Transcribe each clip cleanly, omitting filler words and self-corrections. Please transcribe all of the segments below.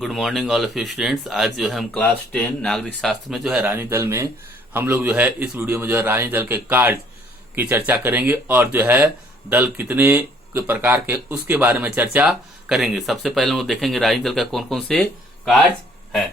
Good morning all of you students. आज जो है हम क्लास 10 नागरिक शास्त्र में जो है रानी दल में हम लोग जो है इस वीडियो में जो है रानी दल के कार्य की चर्चा करेंगे और जो है दल कितने प्रकार के उसके बारे में चर्चा करेंगे। सबसे पहले वो देखेंगे रानी दल का कौन कौन से कार्य है।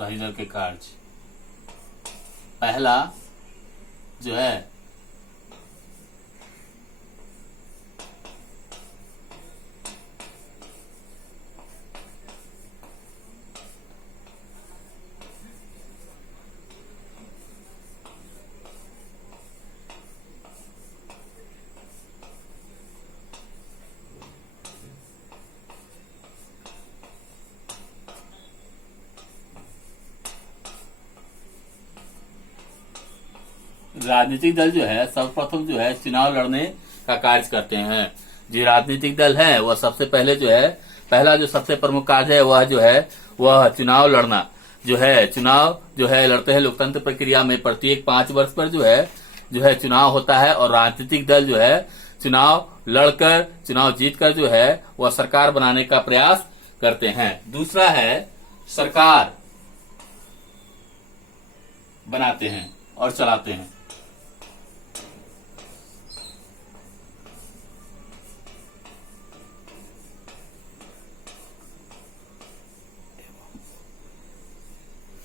रानी दल के कार्य, पहला जो है राजनीतिक दल जो है सर्वप्रथम जो है चुनाव लड़ने का कार्य करते हैं। जो राजनीतिक दल है वह सबसे पहले जो है पहला जो सबसे प्रमुख कार्य है वह जो है वह चुनाव लड़ना जो है। चुनाव जो है लड़ते हैं लोकतंत्र प्रक्रिया में प्रत्येक 5 वर्ष पर जो है चुनाव होता है और राजनीतिक दल जो है चुनाव लड़कर चुनाव जीतकर जो है वह सरकार बनाने का प्रयास करते हैं। दूसरा है सरकार बनाते हैं और चलाते हैं।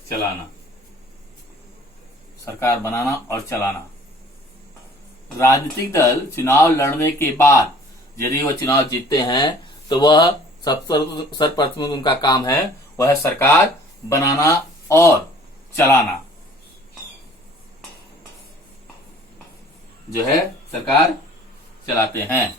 चलाना, सरकार बनाना और चलाना। राजनीतिक दल चुनाव लड़ने के बाद यदि वह चुनाव जीतते हैं तो वह सर्वप्रथम उनका काम है वह है सरकार बनाना और चलाना। जो है सरकार चलाते हैं।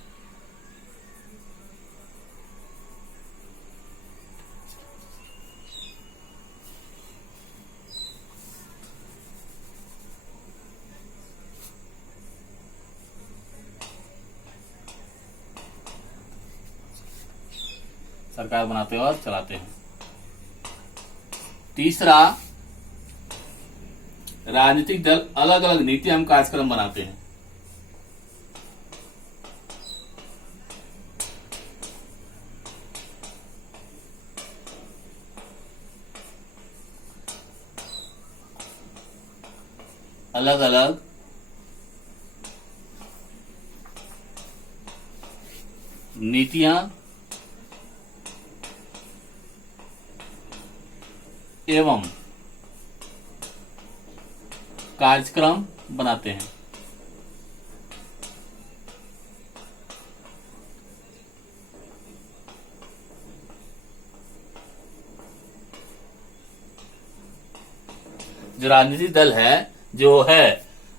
सरकार बनाते हैं और चलाते हैं। तीसरा, राजनीतिक दल अलग अलग नीति एवं कार्यक्रम बनाते हैं। अलग अलग नीतियां एवं कार्यक्रम बनाते हैं। जो राजनीतिक दल है जो है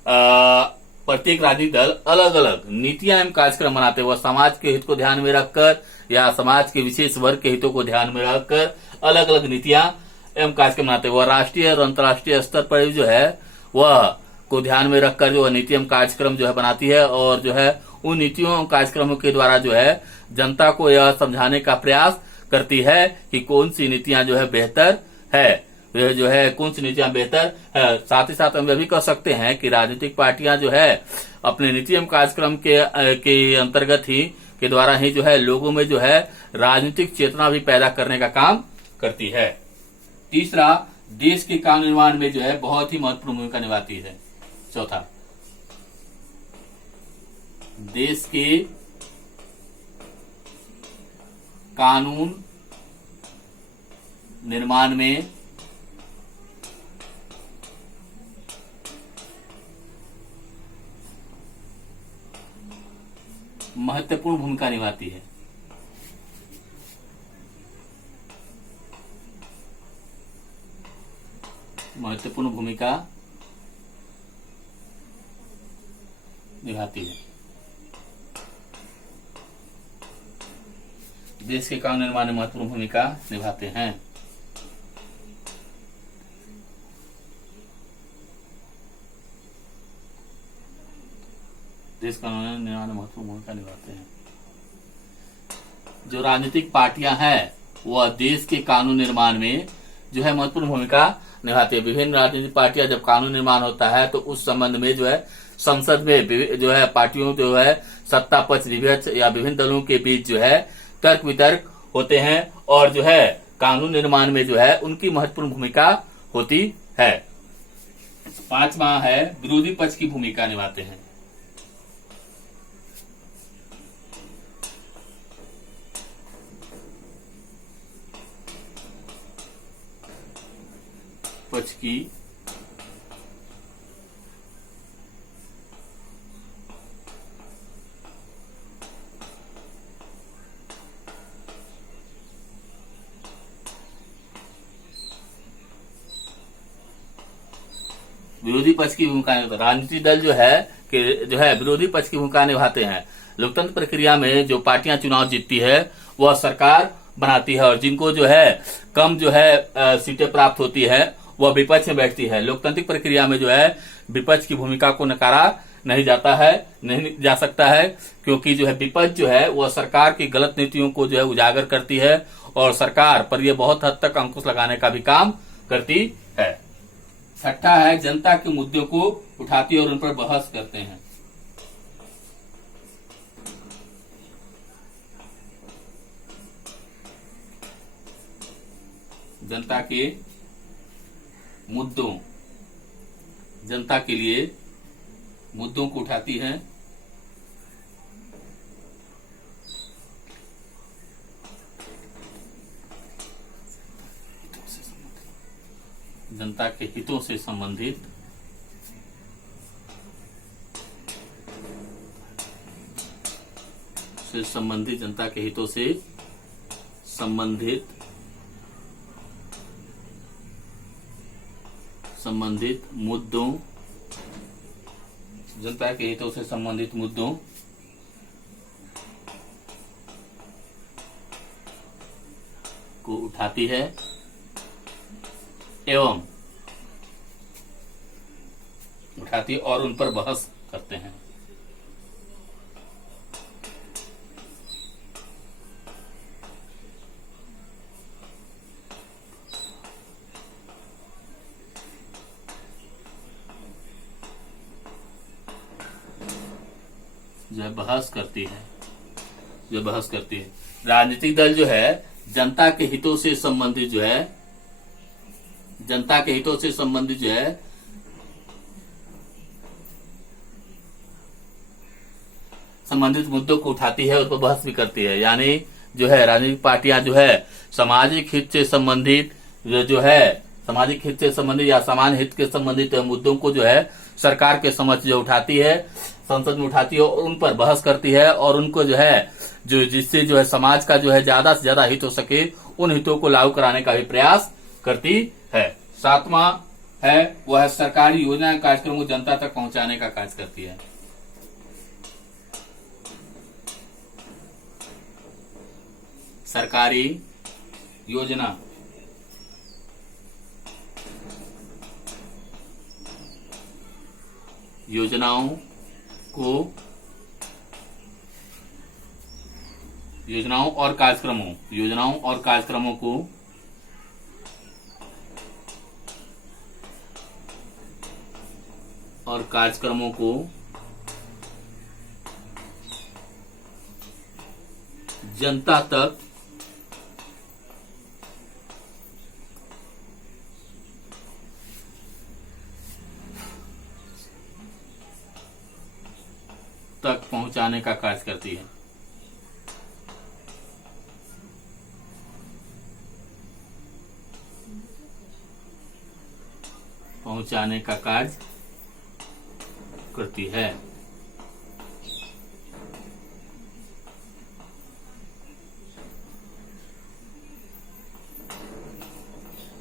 प्रत्येक राजनीतिक दल अलग अलग नीतियां एवं कार्यक्रम बनाते हैं। वह समाज के हित को ध्यान में रखकर या समाज के विशेष वर्ग के हितों को ध्यान में रखकर अलग अलग नीतियां एवं कार्यक्रम बनाते हैं। वह राष्ट्रीय और अंतर्राष्ट्रीय स्तर पर जो है वह को ध्यान में रखकर जो नीति एवं कार्यक्रम जो है बनाती है और जो है उन नीतियों एवं कार्यक्रमों के द्वारा जो है जनता को यह समझाने का प्रयास करती है कि कौन सी नीतियां जो है बेहतर है, वह जो है कौन सी नीतियां बेहतर है। साथ ही साथ हम यह भी कह सकते हैं कि राजनीतिक पार्टियां जो है अपने नीति एवं कार्यक्रम के अंतर्गत ही के द्वारा ही जो है लोगों में जो है राजनीतिक चेतना भी पैदा करने का काम करती है। तीसरा, देश के कानून निर्माण में जो है बहुत ही महत्वपूर्ण भूमिका निभाती है। चौथा, देश के कानून निर्माण में महत्वपूर्ण भूमिका निभाती है। महत्वपूर्ण भूमिका निभाती है। देश के कानून निर्माण में महत्वपूर्ण भूमिका निभाते हैं। देश कानून निर्माण में महत्वपूर्ण भूमिका निभाते हैं। जो राजनीतिक पार्टियां हैं वह देश के कानून निर्माण में जो है महत्वपूर्ण भूमिका निभाती है। विभिन्न राजनीतिक पार्टियां जब कानून निर्माण होता है तो उस संबंध में जो है संसद में जो है पार्टियों जो है सत्ता पक्ष विपक्ष या विभिन्न दलों के बीच जो है तर्क वितर्क होते हैं और जो है कानून निर्माण में जो है उनकी महत्वपूर्ण भूमिका होती है। 5वां है विरोधी पक्ष की भूमिका निभाते हैं। पक्ष की विरोधी पक्ष की भूमिका राजनीतिक दल जो है विरोधी पक्ष की भूमिका निभाते हैं। लोकतंत्र प्रक्रिया में जो पार्टियां चुनाव जीतती है वह सरकार बनाती है और जिनको जो है कम जो है सीटें प्राप्त होती है वह विपक्ष में बैठती है। लोकतांत्रिक प्रक्रिया में जो है विपक्ष की भूमिका को नकारा नहीं जा सकता है क्योंकि जो है विपक्ष जो है वह सरकार की गलत नीतियों को जो है उजागर करती है और सरकार पर यह बहुत हद तक अंकुश लगाने का भी काम करती है। 6ठा है जनता के मुद्दों को उठाती है और उन पर बहस करते हैं। जनता के मुद्दों जनता के लिए मुद्दों को उठाती है जनता के हितों से संबंधित जनता के हितों से संबंधित मुद्दों जनता के हितों से संबंधित मुद्दों को उठाती है एवं और उन पर बहस करते हैं। जो बहस करती है राजनीतिक दल जो है जनता के हितों से संबंधित संबंधित मुद्दों को उठाती है उस पर बहस भी करती है। यानी जो है राजनीतिक पार्टियां जो है सामाजिक हित से संबंधित या समान हित के संबंधित मुद्दों को जो है सरकार के समक्ष जो उठाती है संसद में उठाती है और उन पर बहस करती है और उनको जो है जिससे जो है समाज का जो है ज्यादा से ज्यादा हित हो सके उन हितों को लागू कराने का भी प्रयास करती है। 7वां है वह है सरकारी योजना कार्यक्रमों को जनता तक पहुंचाने का कार्य करती है। सरकारी योजनाओं और कार्यक्रमों को जनता तक पहुंचाने का कार्य करती है। पहुंचाने का कार्य करती है।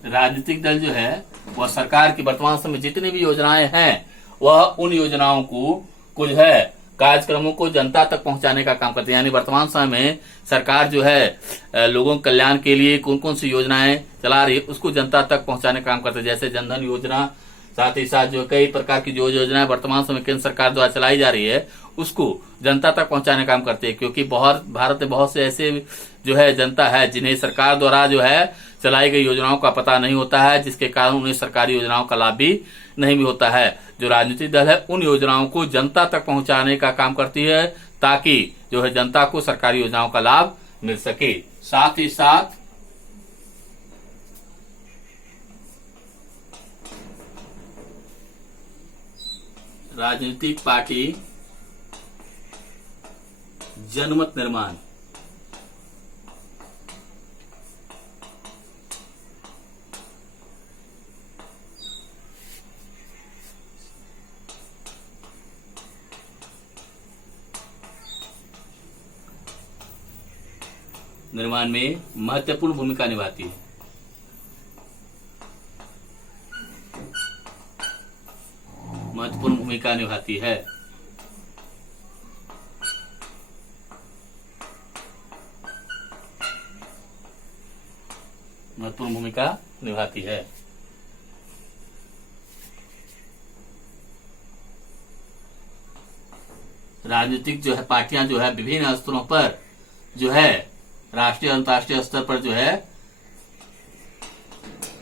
राजनीतिक दल जो है वह सरकार की वर्तमान समय जितनी भी योजनाएं हैं वह उन योजनाओं को जो है कार्यक्रमों को जनता तक पहुंचाने का काम करते हैं। यानी वर्तमान समय में सरकार जो है लोगों के कल्याण के लिए कौन कौन सी योजनाएं चला रही है उसको जनता तक पहुंचाने का काम करते हैं। जैसे जनधन योजना साथ ही साथ जो कई प्रकार की जो योजनाएं वर्तमान समय केंद्र सरकार द्वारा चलाई जा रही है उसको जनता तक पहुंचाने का काम करते हैं, क्योंकि बहुत भारत में बहुत से ऐसे जो है जनता है जिन्हें सरकार द्वारा जो है चलाई गई योजनाओं का पता नहीं होता है, जिसके कारण उन्हें सरकारी योजनाओं का लाभ भी नहीं भी होता है। जो राजनीतिक दल है उन योजनाओं को जनता तक पहुंचाने का काम करती है ताकि जो है जनता को सरकारी योजनाओं का लाभ मिल सके। साथ ही साथ राजनीतिक पार्टी जनमत निर्माण में महत्वपूर्ण भूमिका निभाती है। महत्वपूर्ण भूमिका निभाती है। महत्वपूर्ण भूमिका निभाती है। राजनीतिक जो है पार्टियां जो है विभिन्न स्तरों पर जो है राष्ट्रीय अंतर्राष्ट्रीय स्तर पर जो है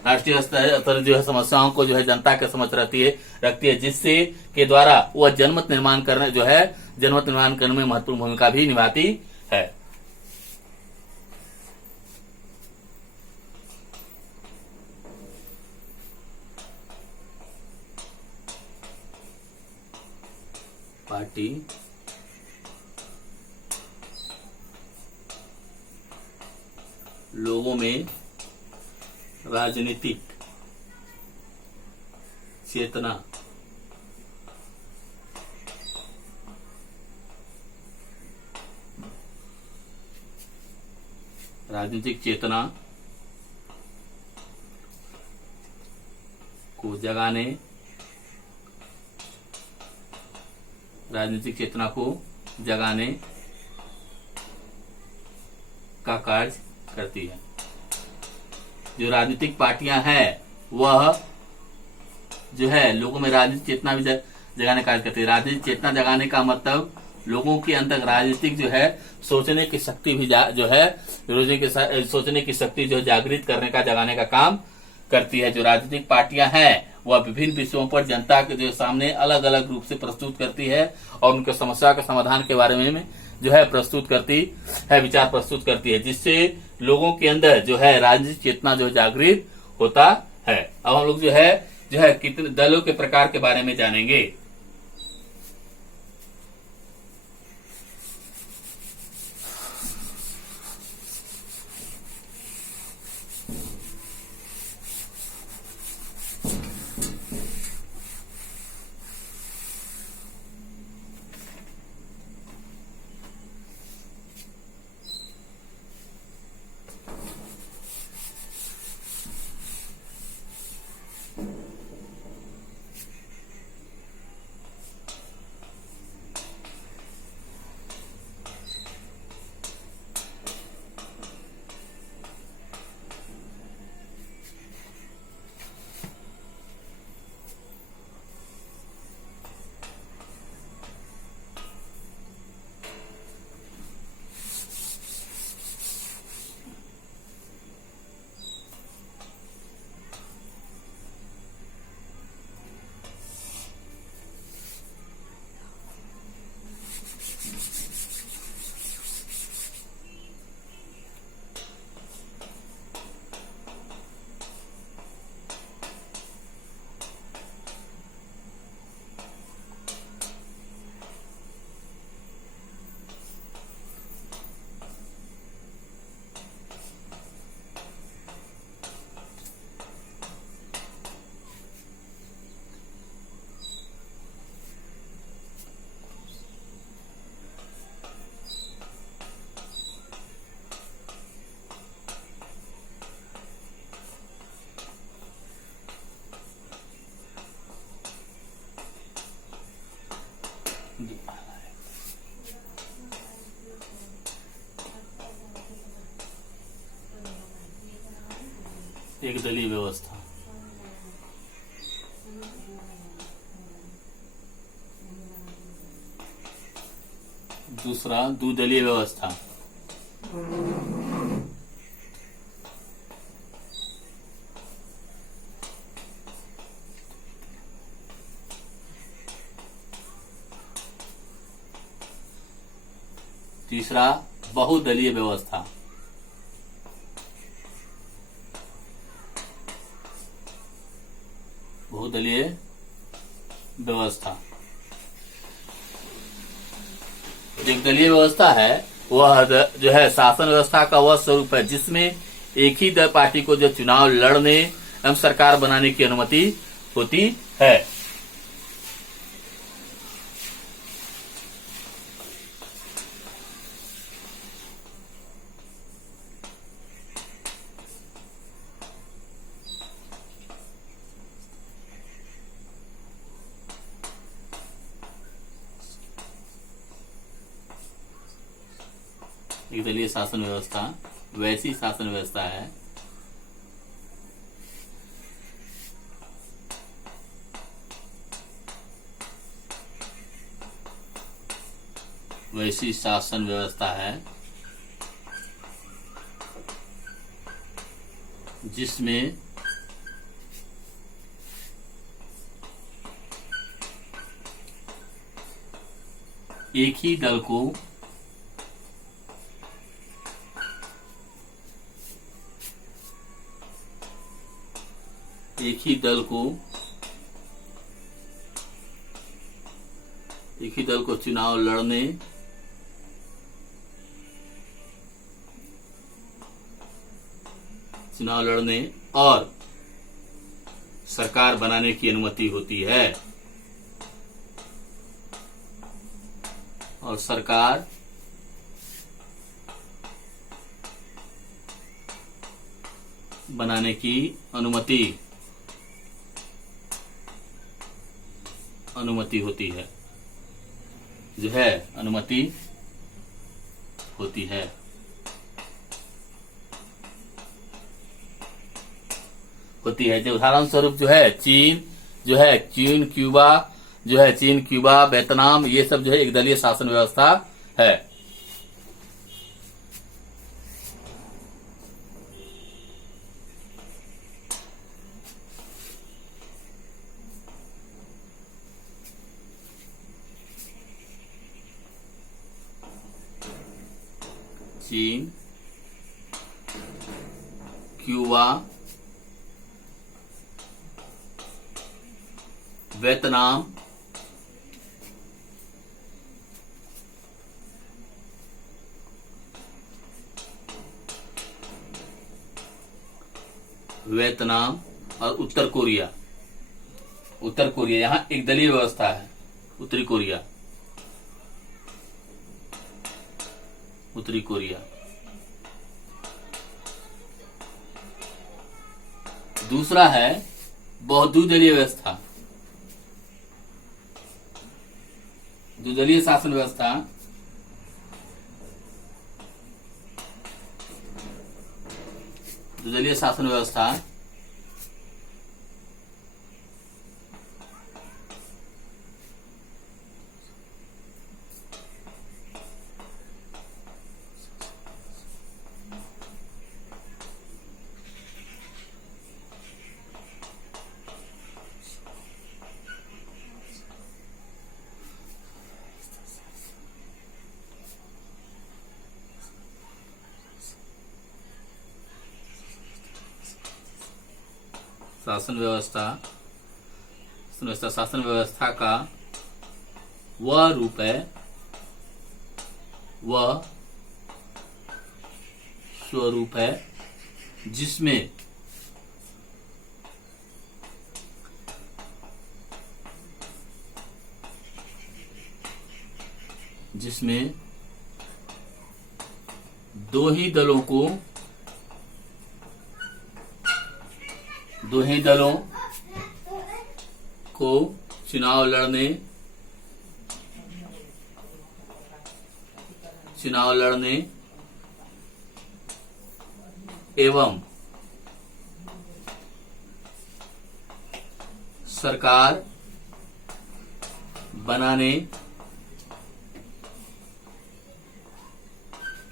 राष्ट्रीय स्तर पर जो है समस्याओं को जो है जनता के समझ रखती है, जिससे के द्वारा वह जनमत निर्माण करने में महत्वपूर्ण भूमिका भी निभाती है। पार्टी लोगों में राजनीतिक चेतना को जगाने का कार्य करती है। जो राजनीतिक पार्टियां हैं वह जो है लोगों में राजनीतिक चेतना भी जगाने का कार्य करती है। राजनीतिक चेतना जगाने का मतलब लोगों के अंदर राजनीतिक जो है सोचने की शक्ति भी सोचने की शक्ति जो जागृत करने का जगाने का काम करती है। जो राजनीतिक पार्टियां हैं वह विभिन्न विषयों पर जनता के जो सामने अलग अलग रूप से प्रस्तुत करती है और उनके समस्या के समाधान के बारे में जो है विचार प्रस्तुत करती है, जिससे लोगों के अंदर जो है राजनीतिक चेतना जो जागृत होता है। अब हम लोग जो है कितने दलों के प्रकार के बारे में जानेंगे। एक दलीय व्यवस्था। दूसरा, द्विदलीय व्यवस्था। तीसरा, बहुदलीय व्यवस्था। बहुदलीय व्यवस्था। एक दलीय व्यवस्था है वह जो है शासन व्यवस्था का वह स्वरूप है जिसमें एक ही दल पार्टी को जो चुनाव लड़ने एवं सरकार बनाने की अनुमति होती है। एक दलीय शासन व्यवस्था वैसी शासन व्यवस्था है वैसी शासन व्यवस्था है जिसमें एक ही दल को एक ही दल को चुनाव लड़ने और सरकार बनाने की अनुमति होती है और सरकार बनाने की अनुमति होती है जो है अनुमति होती है। जो उदाहरण स्वरूप जो है चीन, क्यूबा, वियतनाम, ये सब जो है एक दलीय शासन व्यवस्था है। चीन, क्यूबा, वियतनाम, और उत्तर कोरिया यहां एक दलीय व्यवस्था है। उत्तरी कोरिया। दूसरा है बहुदलीय व्यवस्था, द्विदलीय शासन व्यवस्था। शासन व्यवस्था का वह रूप है, वह स्वरूप है जिसमें दो ही दलों को चुनाव लड़ने एवं सरकार बनाने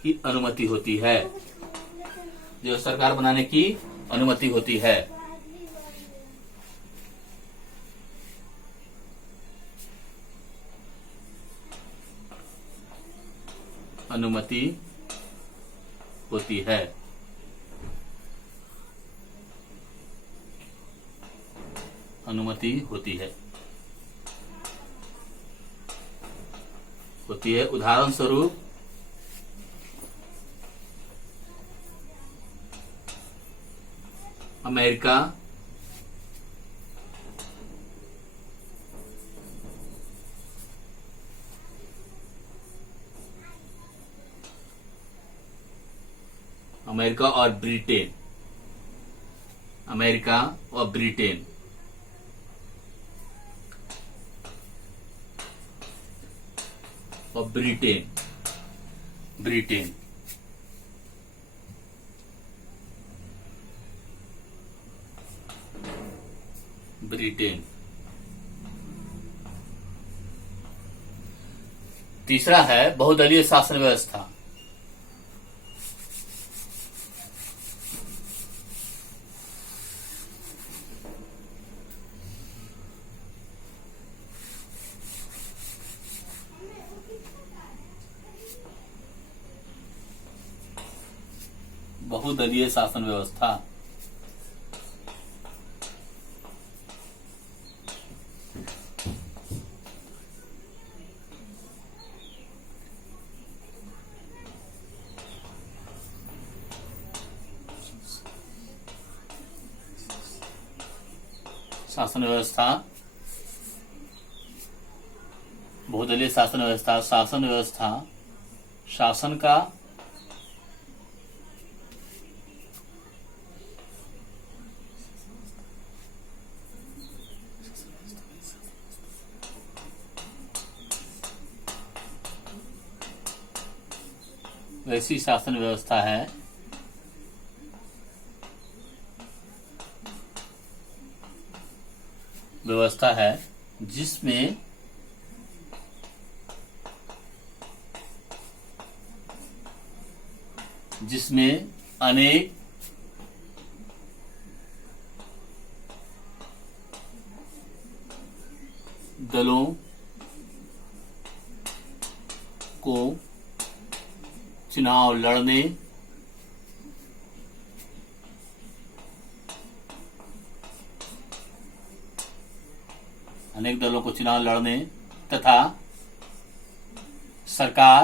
की अनुमति होती है, जो सरकार बनाने की अनुमति होती है। अनुमति होती है। अनुमति होती है। उदाहरण स्वरूप अमेरिका, अमेरिका और ब्रिटेन, अमेरिका और ब्रिटेन, और ब्रिटेन, ब्रिटेन, ब्रिटेन। तीसरा है बहुदलीय शासन व्यवस्था। बहुदलीय शासन व्यवस्था बहुदलीय शासन व्यवस्था शासन का वैसी शासन व्यवस्था है जिसमें अनेक दलों को चुनाव लड़ने तथा सरकार